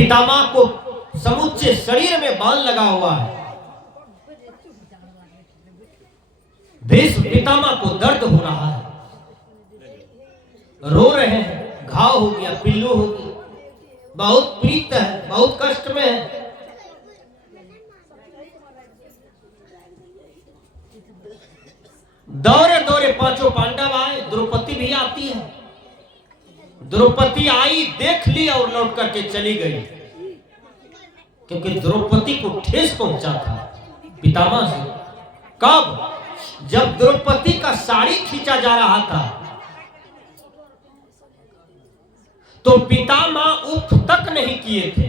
पितामह को समुच्चय शरीर में बाण लगा हुआ है। भीष्म पितामह को दर्द हो रहा है, रो रहे हैं, घाव हो गया, पिल्लू हो गया, बहुत पीड़ित है, बहुत कष्ट में है। दौड़े दौड़े पांचों पांडव आए, द्रौपदी भी आती है। द्रौपदी आई, देख ली और लौट करके चली गई, क्योंकि द्रौपदी को ठेस पहुंचा था पितामह से। कब? जब द्रौपदी का साड़ी खींचा जा रहा था तो पितामह उफ तक नहीं किए थे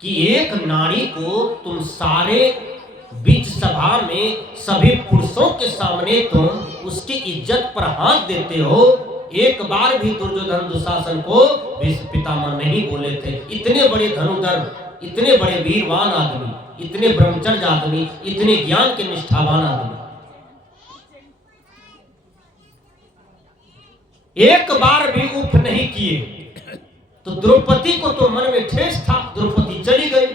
कि एक नारी को तुम सारे बीच सभा में सभी पुरुषों के सामने तुम उसकी इज्जत पर हाथ देते हो। एक बार भी दुर्योधन दुशासन को भीष्म पितामह नहीं बोले थे। इतने बड़े धनुधर, इतने बड़े वीरवान आदमी, इतने ब्रह्मचर्य आदमी, इतने ज्ञान के निष्ठावान आदमी एक बार भी उफ नहीं किए। तो द्रौपदी को तो मन में ठेस था, द्रौपदी चली गई।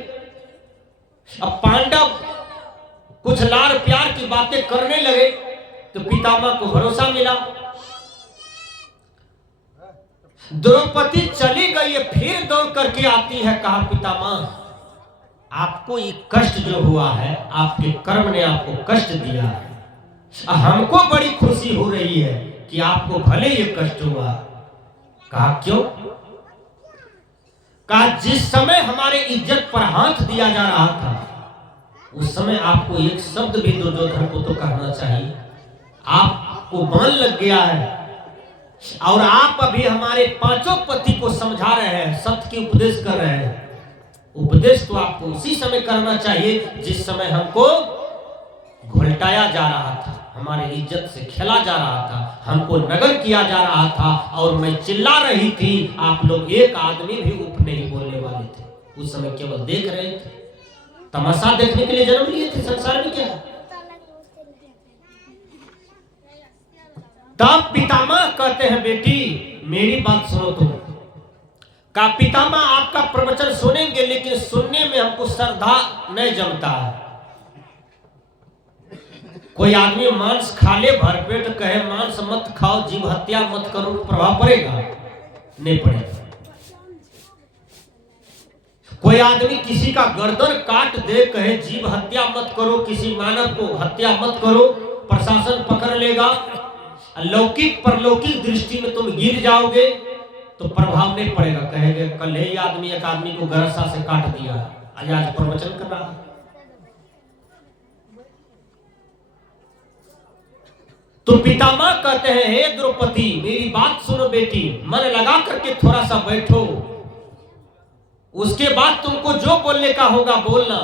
अब पांडव कुछ लाड़ प्यार की बातें करने लगे तो पितामह को भरोसा मिला। द्रौपदी चली गई है, फिर दौड़ करके आती है, कहा पितामह आपको ये कष्ट जो हुआ है, आपके कर्म ने आपको कष्ट दिया है। हमको बड़ी खुशी हो रही है कि आपको भले ये कष्ट हुआ। कहा क्यों? कहा जिस समय हमारे इज्जत पर हाथ दिया जा रहा था उस समय आपको एक शब्द भी दुर्योधन को तो कहना चाहिए। आपको बाण लग गया है और आप अभी हमारे पांचों पति को समझा रहे हैं, सत्य की उपदेश कर रहे हैं। उपदेश तो आपको उसी समय करना चाहिए जिस समय हमको घुलटाया जा रहा था, हमारे इज्जत से खेला जा रहा था, हमको नगर किया जा रहा था और मैं चिल्ला रही थी। आप लोग एक आदमी भी उफ नहीं बोलने वाले थे। उस समय केवल देख रहे थे, तमाशा देखने के लिए जन्म लिए थे। संसार में क्या है? तब पितामह कहते हैं बेटी मेरी बात सुनो तुम। का पितामह आपका प्रवचन सुनेंगे, लेकिन सुनने में हमको श्रद्धा नहीं जमता है। कोई आदमी मांस खा ले, भरपेट कहे मांस मत खाओ, जीव हत्या मत करो, प्रभाव पड़ेगा? नहीं पड़ेगा। कोई आदमी किसी का गर्दन काट दे, कहे जीव हत्या मत करो, किसी मानव को हत्या मत करो, प्रशासन पकड़ लेगा, लौकिक परलौकिक दृष्टि में तुम गिर जाओगे तो प्रभाव नहीं पड़ेगा। कहेंगे कल ही आदमी एक आदमी को गरसा से काट दिया, आज प्रवचन कर रहा है। तो पितामह कहते हैं हे द्रौपदी मेरी बात सुनो बेटी, मन लगा करके थोड़ा सा बैठो, उसके बाद तुमको जो बोलने का होगा बोलना।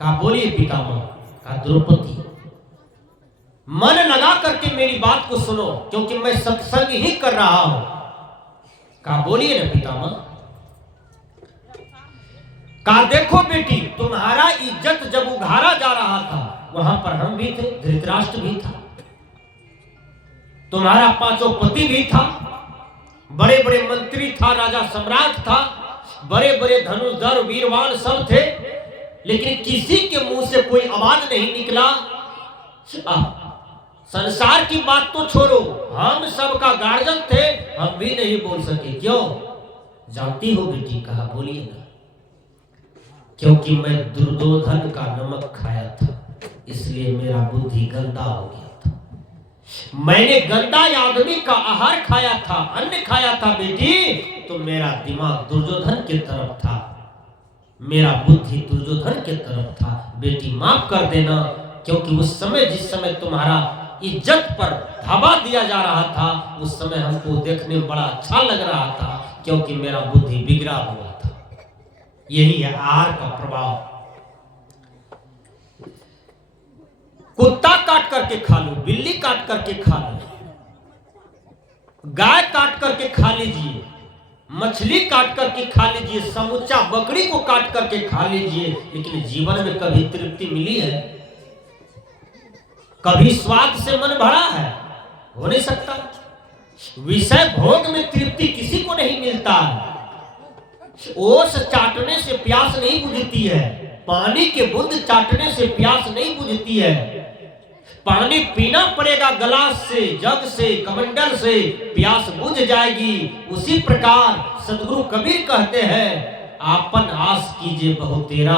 कहा बोलिए पितामह। कहा द्रौपदी मन लगा करके मेरी बात को सुनो, क्योंकि मैं सत्संग ही कर रहा हूं। कहा बोलिए ना पितामह। कहा देखो बेटी तुम्हारा इज्जत जब उघाड़ा जा रहा था वहां पर हम भी थे, धृतराष्ट्र भी था, तुम्हारा पांचों पति भी था, बड़े बड़े मंत्री था, राजा सम्राट था, बड़े बड़े धनुर्धर वीरवान सब थे, लेकिन किसी के मुंह से कोई आवाज नहीं निकला। संसार की बात तो छोड़ो, हम सबका गार्जियन थे, हम भी नहीं बोल सके। क्यों? जानती हो बेटी? कहा बोलिए ना। क्योंकि मैं दुर्योधन का नमक खाया था, इसलिए मेरा बुद्धि गंदा हो गया था। मैंने गंदा आदमी का आहार खाया था, अन्न खाया था बेटी, तो मेरा दिमाग दुर्योधन की तरफ था, मेरा बुद्धि दुर्योधन की तरफ था। बेटी माफ कर देना, क्योंकि उस समय जिस समय तुम्हारा इज्जत पर धावा दिया जा रहा था उस समय हमको देखने में बड़ा अच्छा लग रहा था, क्योंकि मेरा बुद्धि बिगड़ा हुआ था। यही है आहार का प्रभाव। कुत्ता काट करके खा लो, बिल्ली काट करके खा लो, गाय काट करके खा लीजिए, मछली काट करके खा लीजिए, समूचा बकरी को काट करके खा लीजिए, लेकिन जीवन में कभी तृप्ति मिली है? कभी स्वाद से मन भरा है? हो नहीं सकता। विषय भोग में तृप्ति किसी को नहीं मिलता है। ओस चाटने से प्यास नहीं बुझती है, पानी के बूंद चाटने से प्यास नहीं बुझती है। पानी पीना पड़ेगा गिलास से, जग से, कमंडल से, प्यास बुझ जाएगी। उसी प्रकार सदगुरु कबीर कहते हैं, आपन आस कीजिए बहु तेरा,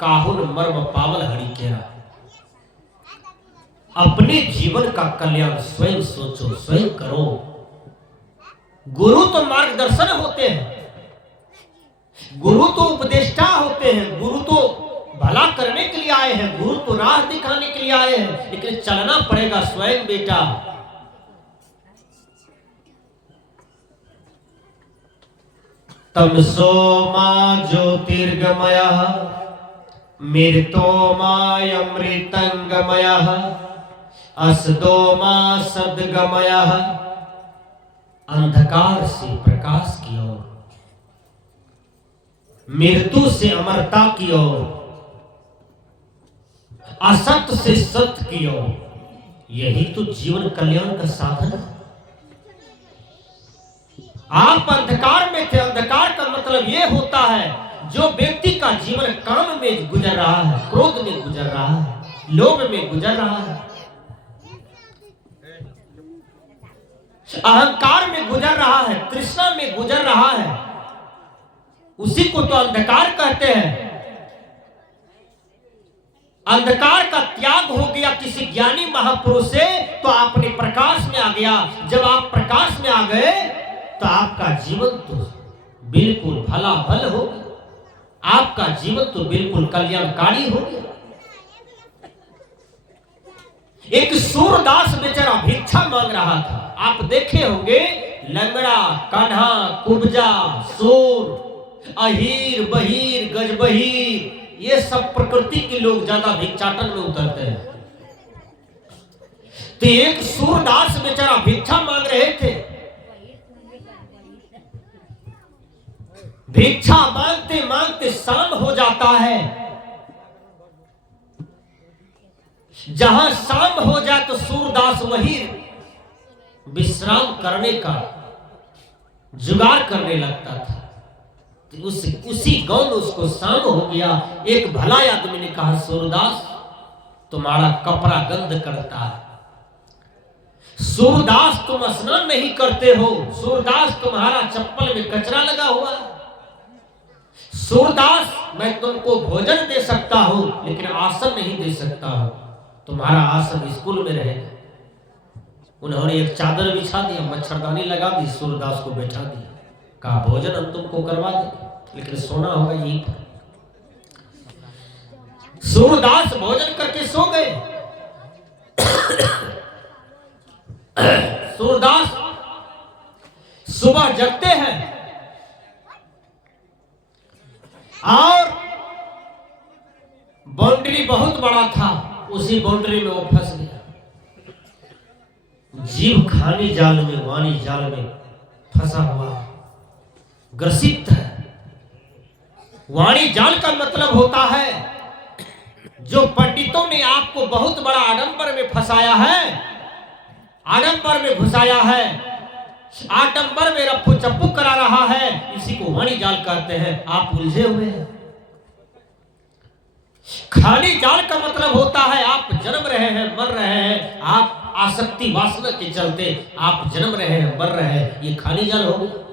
काहुन मर्म पावल हरि केरा। अपने जीवन का कल्याण स्वयं सोचो, स्वयं करो। गुरु तो मार्गदर्शन होते हैं, गुरु तो उपदेष्टा होते हैं, गुरु तो भला करने के लिए आए हैं, गुरु तो राह दिखाने के लिए आए हैं, लेकिन चलना पड़ेगा स्वयं बेटा। तमसो मा ज्योतिर्गमयः मृतो मायमृतंगमयः असदो मा सद्गमयः। अंधकार से प्रकाश की ओर, मृत्यु से अमरता की ओर, असत से सत्य की ओर। यही तो जीवन कल्याण का साधन है। आप अंधकार में थे। अंधकार का मतलब यह होता है जो व्यक्ति का जीवन काम में गुजर रहा है, क्रोध में गुजर रहा है, लोभ में गुजर रहा है, अहंकार में गुजर रहा है, तृष्णा में गुजर रहा है, उसी को तो अंधकार कहते हैं। अंधकार का त्याग हो गया किसी ज्ञानी महापुरुष से तो आपने प्रकाश में आ गया। जब आप प्रकाश में आ गए तो आपका जीवन तो बिल्कुल भला भल हो गया, आपका जीवन तो बिल्कुल कल्याणकारी हो गया। एक सूरदास बेचारा भिक्षा मांग रहा था। आप देखे होंगे, लंगड़ा, कान्हा, कुब्जा, सूर, अहीर, बहीर, गजबहीर, ये सब प्रकृति के लोग ज्यादा भिक्षाटन में उतरते हैं। तो एक सूरदास बेचारा भिक्षा मांग रहे थे। भिक्षा मांगते मांगते शाम हो जाता है। जहां शाम हो जाए तो सूरदास वही विश्राम करने का जुगाड़ करने लगता था। तो उसी गांव में उसको शाम हो गया। एक भला आदमी ने कहा, सूरदास तुम्हारा कपड़ा गंध करता है, सूरदास तुम स्नान नहीं करते हो, सूरदास तुम्हारा चप्पल में कचरा लगा हुआ है, सूरदास मैं तुमको भोजन दे सकता हूं लेकिन आसन नहीं दे सकता हूं, तुम्हारा आसन स्कूल में रहेगा। उन्होंने एक चादर बिछा दिया, मच्छरदानी लगा दी, सूरदास को बैठा दिया, कहा भोजन हम तुमको करवा देंगे लेकिन सोना होगा यहीं पर। सूरदास भोजन करके सो गए। सूरदास सुबह जगते हैं और बाउंड्री बहुत बड़ा था, उसी बाउंड्री में वो फंस गया। जीव खानी जाल में, वाणी जाल में फंसा हुआ, ग्रसित है। वाणी जाल का मतलब होता है जो पंडितों ने आपको बहुत बड़ा आडंबर में फंसाया है, आडंबर में घुसाया है, आडंबर में रप्पू चप्पू करा रहा है, इसी को वाणी जाल कहते हैं। आप उलझे हुए हैं। खाली जाल का मतलब होता है आप जन्म रहे हैं, मर रहे हैं, आप आसक्ति वासना के चलते आप जन्म रहे हैं, मर रहे हैं, ये खाली जाल हो गया।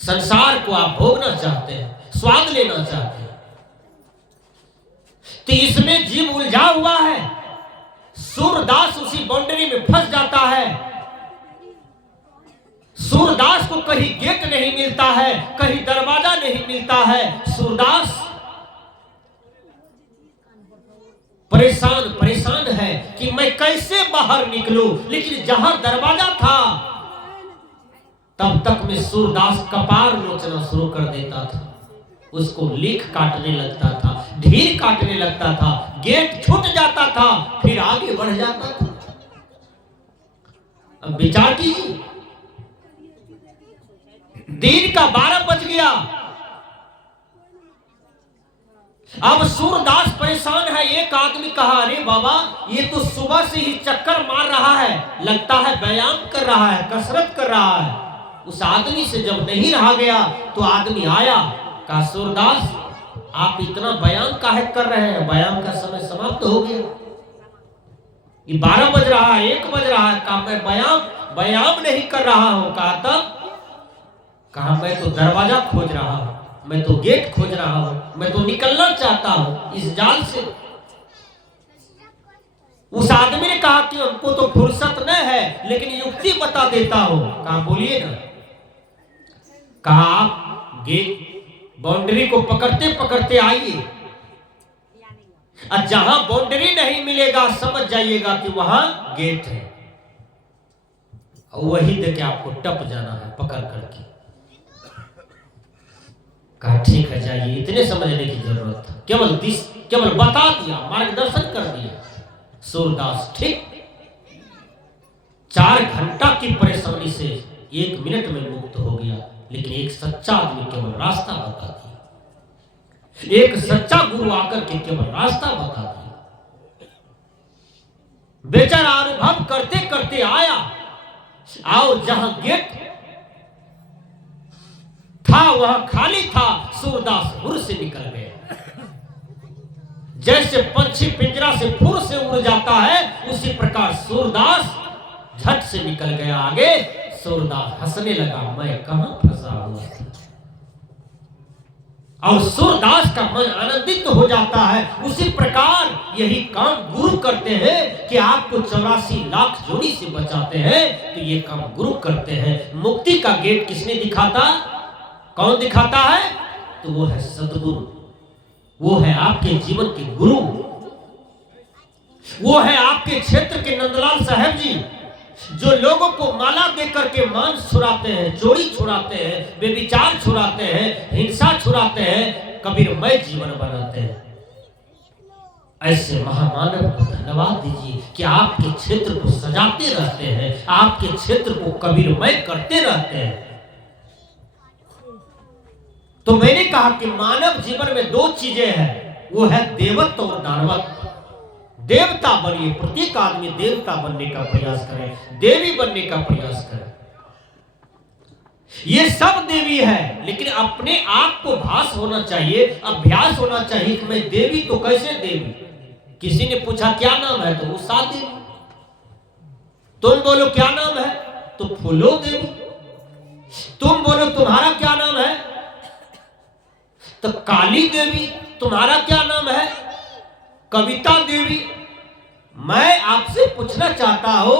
संसार को आप भोगना चाहते हैं, स्वाद लेना चाहते हैं, तो इसमें जीव उलझा हुआ है। सूरदास उसी बाउंड्री में फंस जाता है। सूरदास को कहीं गेट नहीं मिलता है, कहीं दरवाजा नहीं मिलता है। सूरदास परेशान है कि मैं कैसे बाहर निकलूं, लेकिन जहां दरवाजा था तब तक में सूरदास कपार नोचना शुरू कर देता था, उसको लीख काटने लगता था, ढील काटने लगता था, गेट छूट जाता था, फिर आगे बढ़ जाता था। अब विचार कीजिए, दिन का 12 बज गया। अब सूरदास परेशान है। एक आदमी कहा, अरे बाबा ये तो सुबह से ही चक्कर मार रहा है, लगता है व्यायाम कर रहा है, कसरत कर रहा है, उस आदमी से जब नहीं रहा गया तो आदमी आया, कहा सूरदास आप इतना बयान काहे कर रहे हैं, बयान का समय समाप्त हो गया, ये 12 बज रहा है, 1 बज रहा है। कहा मैं बयान नहीं कर रहा हूं। कहा तब? कहा मैं तो दरवाजा खोज रहा हूं, मैं तो गेट खोज रहा हूं, मैं तो निकलना चाहता हूं इस जाल से। उस आदमी ने कहा कि हमको तो फुर्सत न है, लेकिन युक्ति बता देता हूं। कहा बोलिए ना। कहा आप गेट बाउंड्री को पकड़ते पकड़ते आइए, और जहां बाउंड्री नहीं मिलेगा समझ जाइएगा कि वहां गेट है, और वही देके आपको टप जाना है पकड़ करके। कहा ठीक है जाइए, इतने समझने की जरूरत था, केवल बता दिया, मार्गदर्शन कर दिया। सूरदास ठीक 4 घंटा की परेशानी से 1 मिनट में मुक्त हो गया। लेकिन एक सच्चा आदमी केवल रास्ता बता दिया, एक सच्चा गुरु आकर के केवल रास्ता बता दिया। बेचारा अनुभव करते करते आया, और जहां गेट था वहां खाली था। सूरदास हुर से निकल गया, जैसे पंछी पिंजरा से फुर से उड़ जाता है, उसी प्रकार सूरदास झट से निकल गया आगे। सूरदास हंसने लगा, मैं कहां फंसा हुआ था। और सूरदास का मन आनंदित हो जाता है। उसी प्रकार यही काम गुरु करते हैं कि आपको 84 लाख जोड़ी से बचाते हैं, तो ये काम गुरु करते हैं। मुक्ति का गेट किसने दिखाता? कौन दिखाता है? तो वो है सदगुरु, वो है आपके जीवन के गुरु, वो है आपके क्षेत्र के नंदलाल साहब जी, जो लोगों को माला देकर के मांस छुड़ाते हैं, चोरी छुड़ाते हैं, बेविचार छुड़ाते हैं, हिंसा छुड़ाते हैं, कबीरमय जीवन बनाते हैं। ऐसे महामानव को धन्यवाद दीजिए कि आपके क्षेत्र को सजाते रहते हैं, आपके क्षेत्र को कबीरमय करते रहते हैं। तो मैंने कहा कि मानव जीवन में 2 चीजें हैं, वो है देवत्व और दानवत्व। देवता बनिए, प्रत्येक आदमी देवता बनने का प्रयास करे, देवी बनने का प्रयास करे। ये सब देवी है, लेकिन अपने आप को भास होना चाहिए, अभ्यास होना चाहिए कि मैं देवी तो कैसे देवी। किसी ने पूछा क्या नाम है, तो उषा देवी। तुम बोलो क्या नाम है, तो फूलो देवी। तुम बोलो तुम्हारा क्या नाम है, तो काली देवी। तुम्हारा क्या नाम है, कविता देवी। मैं आपसे पूछना चाहता हूं